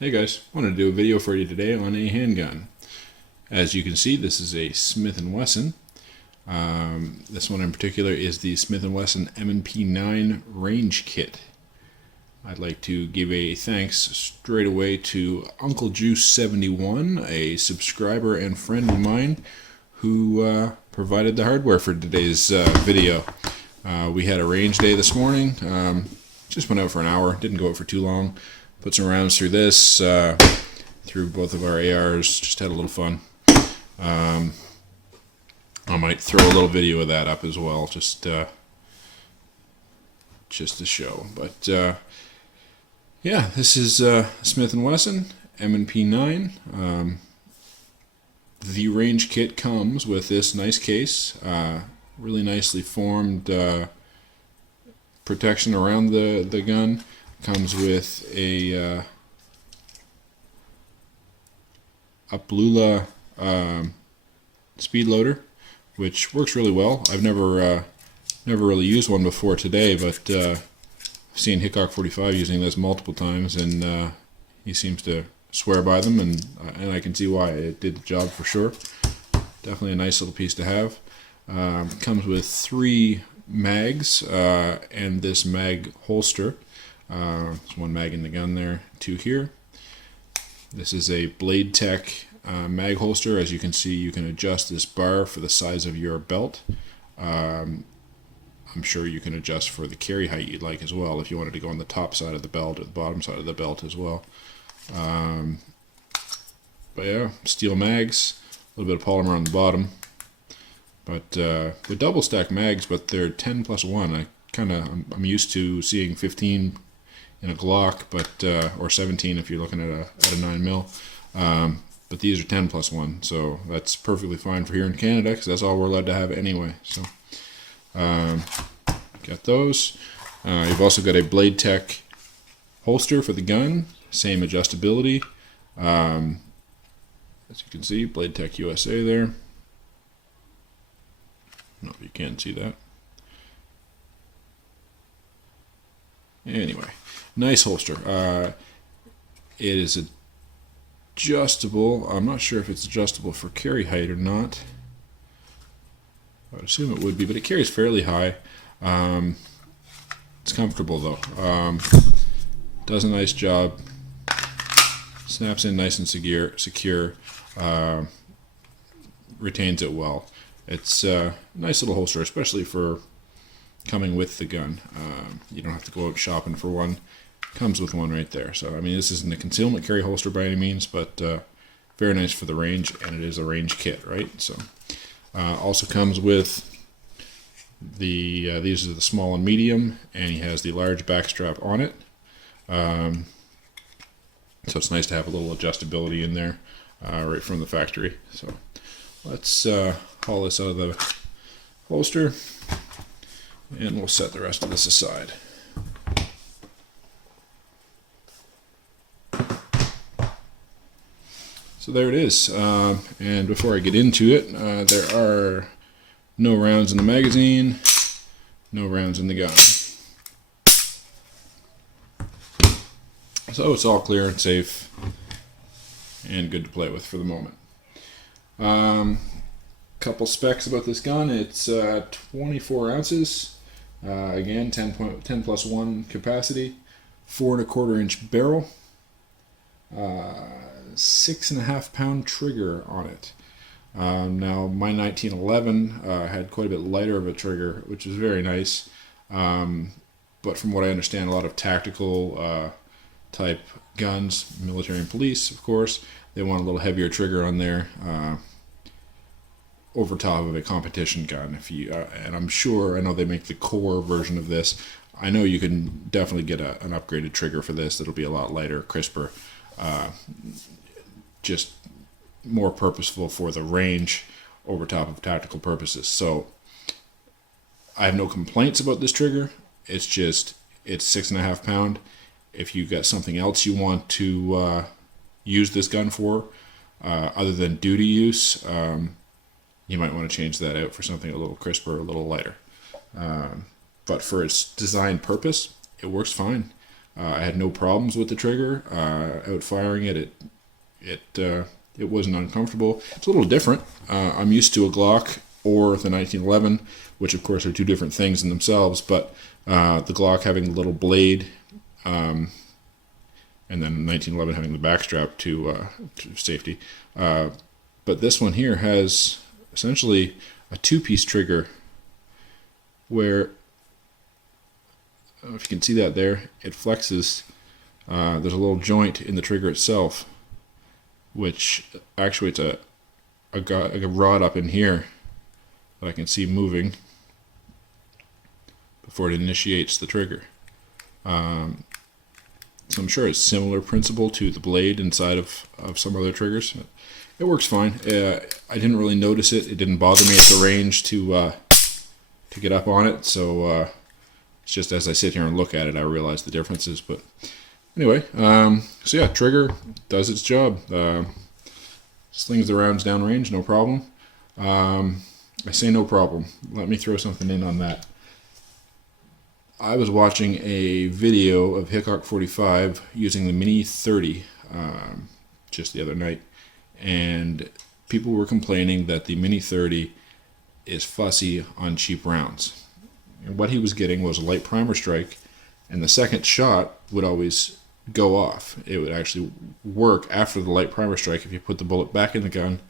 Hey guys, wanted to do a video for you today on a handgun. As you can see, this is a Smith Wesson. This one in particular is the Smith Wesson M&P9 range kit. I'd like to give a thanks straight away to Uncle Juice 71, a subscriber and friend of mine, who provided the hardware for today's video. We had a range day this morning. Just went out for an hour, didn't go out for too long. Put some rounds through this, through both of our ARs, just had a little fun. I might throw a little video of that up as well, just to show. But yeah, this is Smith & Wesson M&P9. The range kit comes with this nice case, really nicely formed protection around the gun. Comes with a Blula speed loader, which works really well. I've never really used one before today, but I've seen Hickok 45 using this multiple times, and he seems to swear by them, and I can see why. It did the job for sure. Definitely a nice little piece to have. Comes with 3 mags and this mag holster. There's 1 mag in the gun there, 2 here. This is a Blade Tech mag holster. As you can see, you can adjust this bar for the size of your belt. I'm sure you can adjust for the carry height you'd like as well, if you wanted to go on the top side of the belt or the bottom side of the belt as well. But yeah, steel mags, a little bit of polymer on the bottom. But they're double stack mags, but they're 10+1. I'm used to seeing 15 in a Glock, but or 17 if you're looking at a 9mm. But these are 10+1, so that's perfectly fine for here in Canada, because that's all we're allowed to have anyway. So got those. You've also got a Blade Tech holster for the gun, same adjustability. As you can see, Blade Tech USA there. No, you can't see that. Anyway, nice holster. It is adjustable. I'm not sure if it's adjustable for carry height or not. I would assume it would be, but it carries fairly high. It's comfortable though. Does a nice job. Snaps in nice and secure. Retains it well. It's a nice little holster, especially for coming with the gun. You don't have to go out shopping for one. Comes with one right there. So I mean, this isn't a concealment carry holster by any means, but very nice for the range, and it is a range kit, right? So also comes with the these are the small and medium, and he has the large back strap on it. So it's nice to have a little adjustability in there right from the factory. So let's haul this out of the holster, and we'll set the rest of this aside. So there it is. And before I get into it, there are no rounds in the magazine, no rounds in the gun. So it's all clear and safe and good to play with for the moment. Couple specs about this gun. It's 24 ounces. Again, 10+1 capacity, 4¼ inch barrel, 6.5 pound trigger on it. Now my 1911 had quite a bit lighter of a trigger, which is very nice. But from what I understand, a lot of tactical type guns, military and police, of course, they want a little heavier trigger on there. Over top of a competition gun, and I'm sure, I know they make the core version of this. I know you can definitely get an upgraded trigger for this that'll be a lot lighter, crisper, just more purposeful for the range over top of tactical purposes. So I have no complaints about this trigger. It's just, it's 6.5 pound. If you got something else you want to use this gun for, other than duty use, you might want to change that out for something a little crisper, a little lighter. But for its design purpose, it works fine. I had no problems with the trigger. Out firing it, it wasn't uncomfortable. It's a little different. I'm used to a Glock or the 1911, which of course are two different things in themselves, but the Glock having the little blade, and then 1911 having the backstrap to safety. But this one here has essentially a two-piece trigger where, I don't know if you can see that there, it flexes. There's a little joint in the trigger itself, which actuates a rod up in here that I can see moving before it initiates the trigger. So I'm sure it's similar principle to the blade inside of some other triggers. It works fine. I didn't really notice it. It didn't bother me at the range to get up on it. So it's just as I sit here and look at it, I realize the differences. But anyway, so yeah, trigger does its job. Slings the rounds downrange, no problem. I say no problem. Let me throw something in on that. I was watching a video of Hickok 45 using the Mini 30 just the other night, and people were complaining that the Mini 30 is fussy on cheap rounds. And what he was getting was a light primer strike, and the second shot would always go off. It would actually work after the light primer strike. If you put the bullet back in the gun,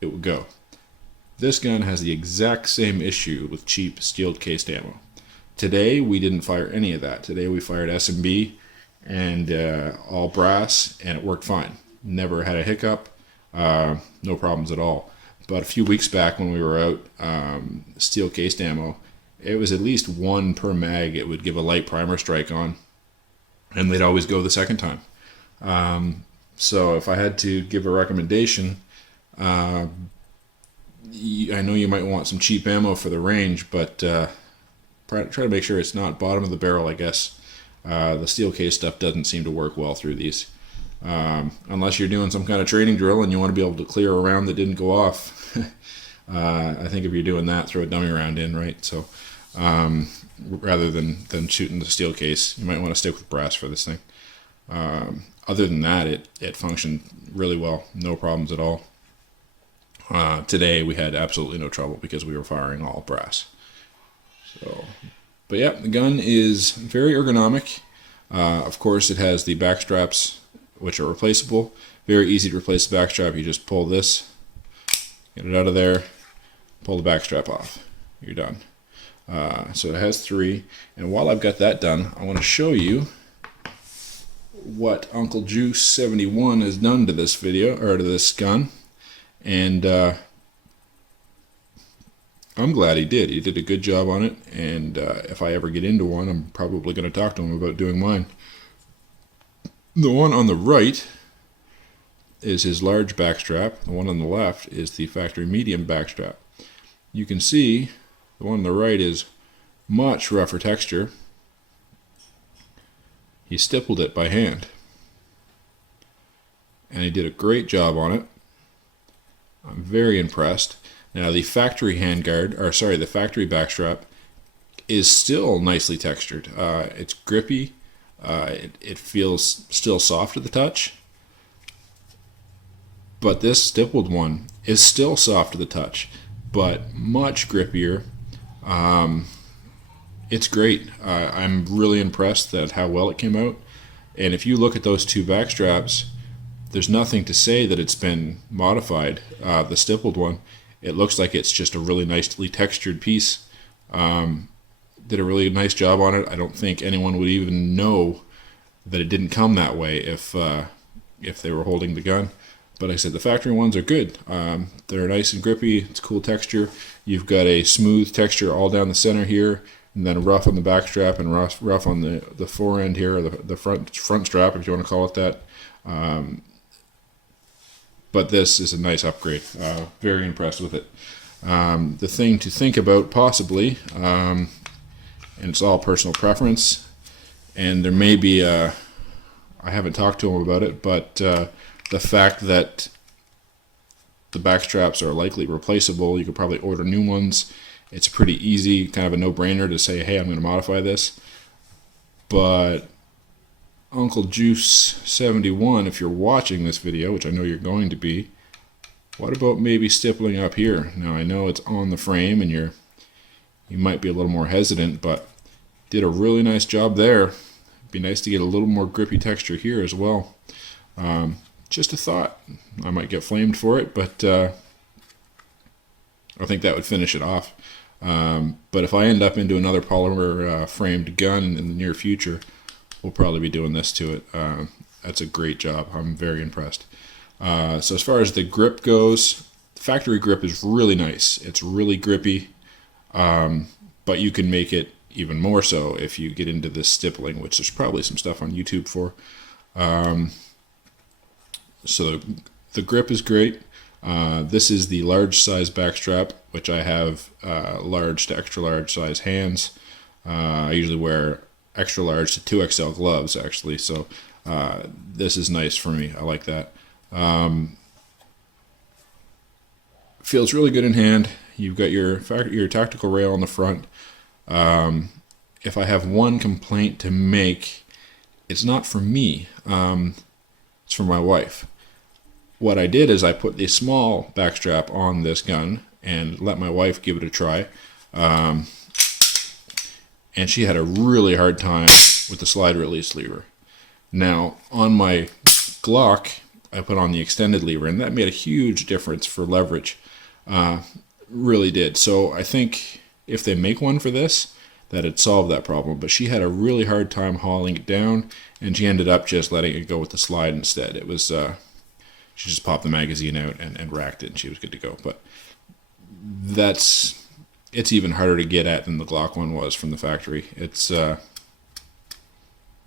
it would go. This gun has the exact same issue with cheap steel cased ammo. Today we didn't fire any of that. Today we fired S&B and all brass, and it worked fine. Never had a hiccup, no problems at all. But a few weeks back when we were out, steel cased ammo, it was at least one per mag it would give a light primer strike on, and they'd always go the second time. So if I had to give a recommendation, I know you might want some cheap ammo for the range, but try to make sure it's not bottom of the barrel, I guess. The steel case stuff doesn't seem to work well through these. Unless you're doing some kind of training drill and you want to be able to clear a round that didn't go off. I think if you're doing that, throw a dummy round in, right? So rather than shooting the steel case, you might want to stick with brass for this thing. Other than that, it functioned really well. No problems at all. Today we had absolutely no trouble because we were firing all brass. So, but yeah, the gun is very ergonomic. Of course, it has the back straps, which are replaceable. Very easy to replace the back strap. You just pull this, get it out of there, pull the back strap off. You're done. So it has three. And while I've got that done, I want to show you what Uncle Juice 71 has done to this video, or to this gun. And I'm glad he did. He did a good job on it, and if I ever get into one, I'm probably going to talk to him about doing mine. The one on the right is his large backstrap. The one on the left is the factory medium backstrap. You can see the one on the right is much rougher texture. He stippled it by hand, and he did a great job on it. I'm very impressed. Now the factory handguard, or sorry, the factory backstrap is still nicely textured. It's grippy. It feels still soft at the touch. But this stippled one is still soft to the touch, but much grippier. It's great. I'm really impressed at how well it came out. And if you look at those two backstraps, there's nothing to say that it's been modified. The stippled one, it looks like it's just a really nicely textured piece. Did a really nice job on it. I don't think anyone would even know that it didn't come that way if they were holding the gun. But like I said, the factory ones are good. They're nice and grippy. It's a cool texture. You've got a smooth texture all down the center here, and then rough on the back strap and rough on the fore end here, or the front strap, if you want to call it that. But this is a nice upgrade. Very impressed with it. The thing to think about possibly, and it's all personal preference, and there may be I haven't talked to him about it, but the fact that the back straps are likely replaceable, you could probably order new ones. It's pretty easy, kind of a no-brainer to say, hey, I'm going to modify this. But Uncle Juice 71, if you're watching this video, which I know you're going to be, what about maybe stippling up here? Now I know it's on the frame and you might be a little more hesitant, but did a really nice job there. It'd be nice to get a little more grippy texture here as well. Just a thought. I might get flamed for it, but I think that would finish it off. But if I end up into another polymer framed gun in the near future, we'll probably be doing this to it. That's a great job. I'm very impressed. So as far as the grip goes, the factory grip is really nice. It's really grippy, but you can make it even more so if you get into this stippling, which there's probably some stuff on YouTube for. So the grip is great. This is the large size backstrap, which I have large to extra large size hands. I usually wear extra large to 2XL gloves actually, so this is nice for me. I like that. Feels really good in hand. You've got your tactical rail on the front. If I have one complaint to make, it's not for me, it's for my wife. What I did is I put the small backstrap on this gun and let my wife give it a try. And she had a really hard time with the slide release lever. Now, on my Glock, I put on the extended lever, and that made a huge difference for leverage. Really did. So I think if they make one for this, that it'd solve that problem. But she had a really hard time hauling it down, and she ended up just letting it go with the slide instead. It was... she just popped the magazine out and racked it, and she was good to go. But it's even harder to get at than the Glock one was from the factory. It's like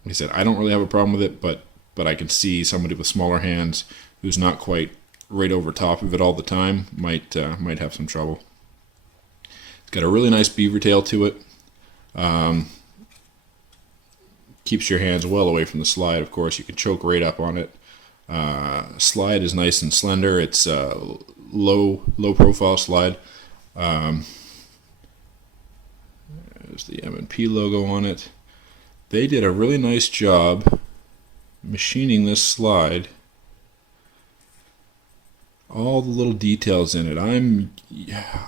I said, I don't really have a problem with it, but I can see somebody with smaller hands who's not quite right over top of it all the time might have some trouble. It's got a really nice beaver tail to it. Keeps your hands well away from the slide. Of course, you can choke right up on it. Slide is nice and slender. It's low profile slide. There's the M&P logo on it. They did a really nice job machining this slide. All the little details in it.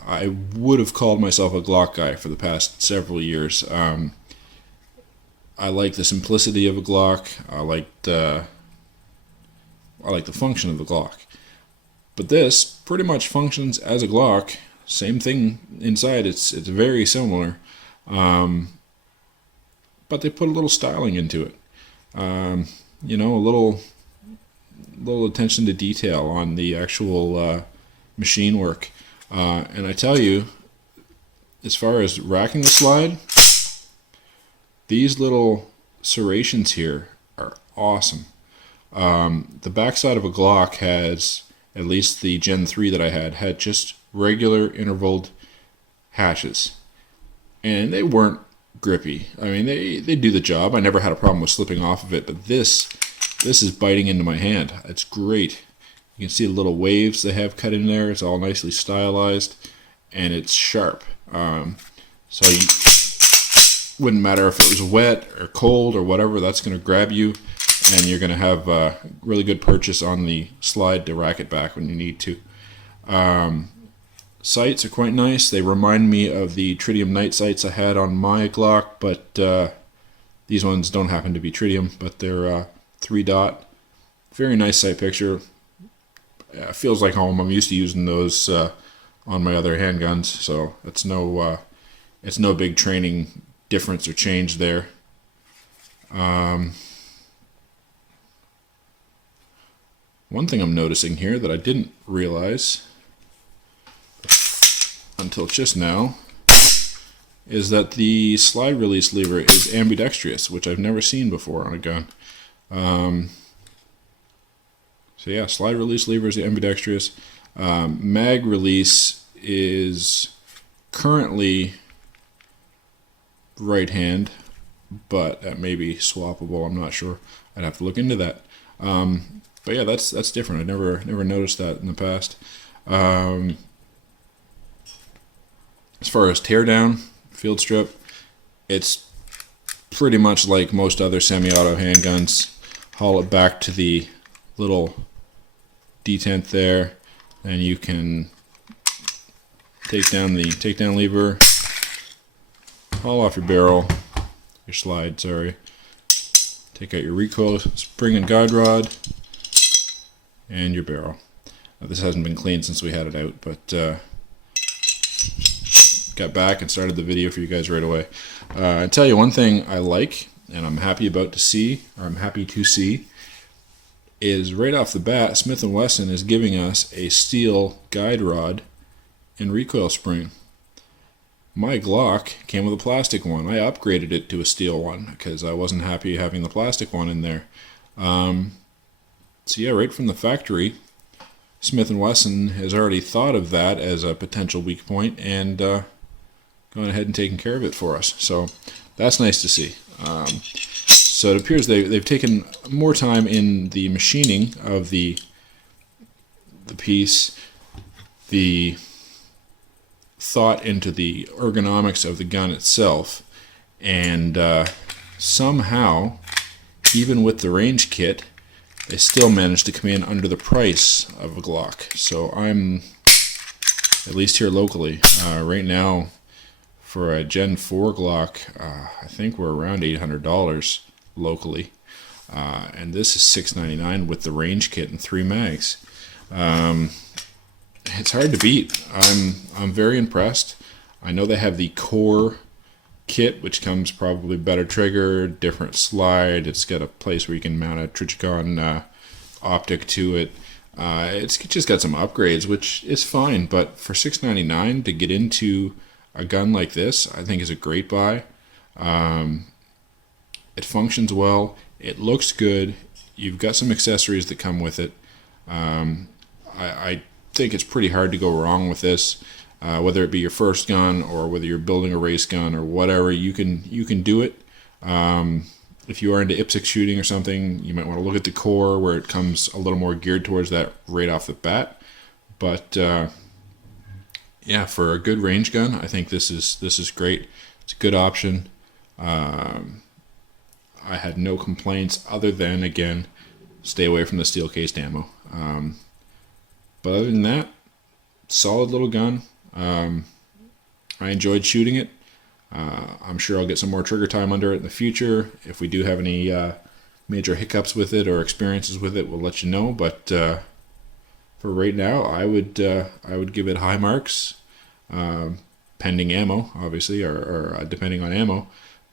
I would have called myself a Glock guy for the past several years. I like the simplicity of a Glock. I like the function of the Glock. But this pretty much functions as a Glock. Same thing inside. It's very similar. But they put a little styling into it. You know, a little attention to detail on the actual machine work. And I tell you, as far as racking the slide, these little serrations here are awesome. The backside of a Glock has, at least the Gen 3 that I had just regular intervaled hatches. And they weren't grippy. I mean, they do the job. I never had a problem with slipping off of it, but this is biting into my hand. It's great. You can see the little waves they have cut in there. It's all nicely stylized, and it's sharp. So you wouldn't matter if it was wet or cold or whatever, that's going to grab you, and you're going to have a really good purchase on the slide to rack it back when you need to. Sights are quite nice. They remind me of the tritium night sights I had on my Glock, but these ones don't happen to be tritium, but they're 3-dot. Very nice sight picture. Feels like home. I'm used to using those on my other handguns, so it's no big training difference or change there. One thing I'm noticing here that I didn't realize until just now is that the slide release lever is ambidextrous, which I've never seen before on a gun. So yeah, slide release lever is ambidextrous. Mag release is currently right hand, but that may be swappable. I'm not sure. I'd have to look into that. But yeah, that's different. I never noticed that in the past. As far as teardown, field strip, it's pretty much like most other semi-auto handguns. Haul it back to the little detent there, and you can take down the takedown lever, haul off your barrel, your slide, sorry. Take out your recoil spring and guide rod, and your barrel. Now, this hasn't been cleaned since we had it out, but got back and started the video for you guys right away. I tell you one thing I like, and I'm happy to see, is right off the bat, Smith & Wesson is giving us a steel guide rod and recoil spring. My Glock came with a plastic one. I upgraded it to a steel one because I wasn't happy having the plastic one in there. So yeah, right from the factory, Smith & Wesson has already thought of that as a potential weak point and gone ahead and taken care of it for us. So that's nice to see. So it appears they've taken more time in the machining of the piece, the thought into the ergonomics of the gun itself, and somehow, even with the range kit, they still managed to come in under the price of a Glock. So I'm, at least here locally, right now for a Gen 4 Glock, I think we're around $800 locally, and this is $699 with the range kit and 3 mags. It's hard to beat. I'm very impressed. I know they have the core kit, which comes probably better trigger, different slide. It's got a place where you can mount a Trichicon optic to it. It's just got some upgrades, which is fine. But for $699 to get into a gun like this, I think is a great buy. It functions well. It looks good. You've got some accessories that come with it. I think it's pretty hard to go wrong with this. Whether it be your first gun or whether you're building a race gun or whatever, you can do it. If you are into IPSC shooting or something, you might want to look at the core where it comes a little more geared towards that right off the bat. But yeah, for a good range gun, I think this is great. It's a good option. I had no complaints other than, again, stay away from the steel cased ammo. But other than that, solid little gun. I enjoyed shooting it. I'm sure I'll get some more trigger time under it in the future. If we do have any major hiccups with it or experiences with it, we'll let you know. But for right now, I would give it high marks, pending ammo, obviously, or depending on ammo.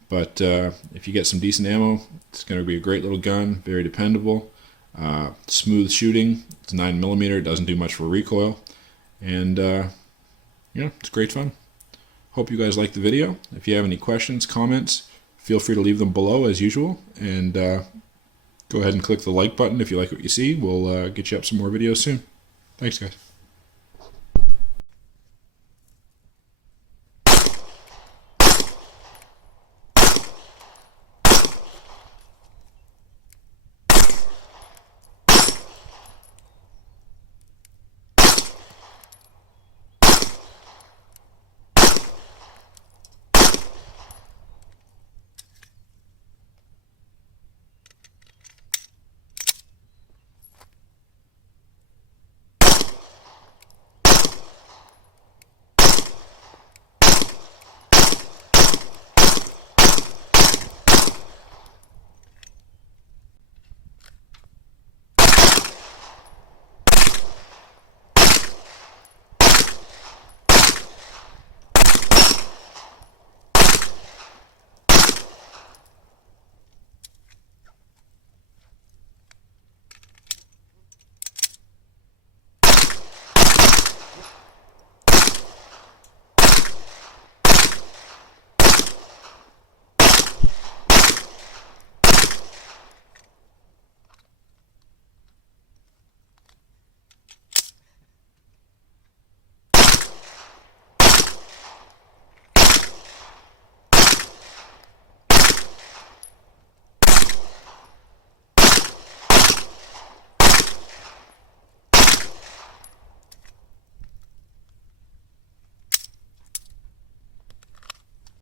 But if you get some decent ammo, it's going to be a great little gun, very dependable, smooth shooting. It's 9mm, it doesn't do much for recoil, and yeah, it's great fun. Hope you guys liked the video. If you have any questions, comments, feel free to leave them below as usual, and go ahead and click the like button if you like what you see. We'll get you up some more videos soon. Thanks, guys.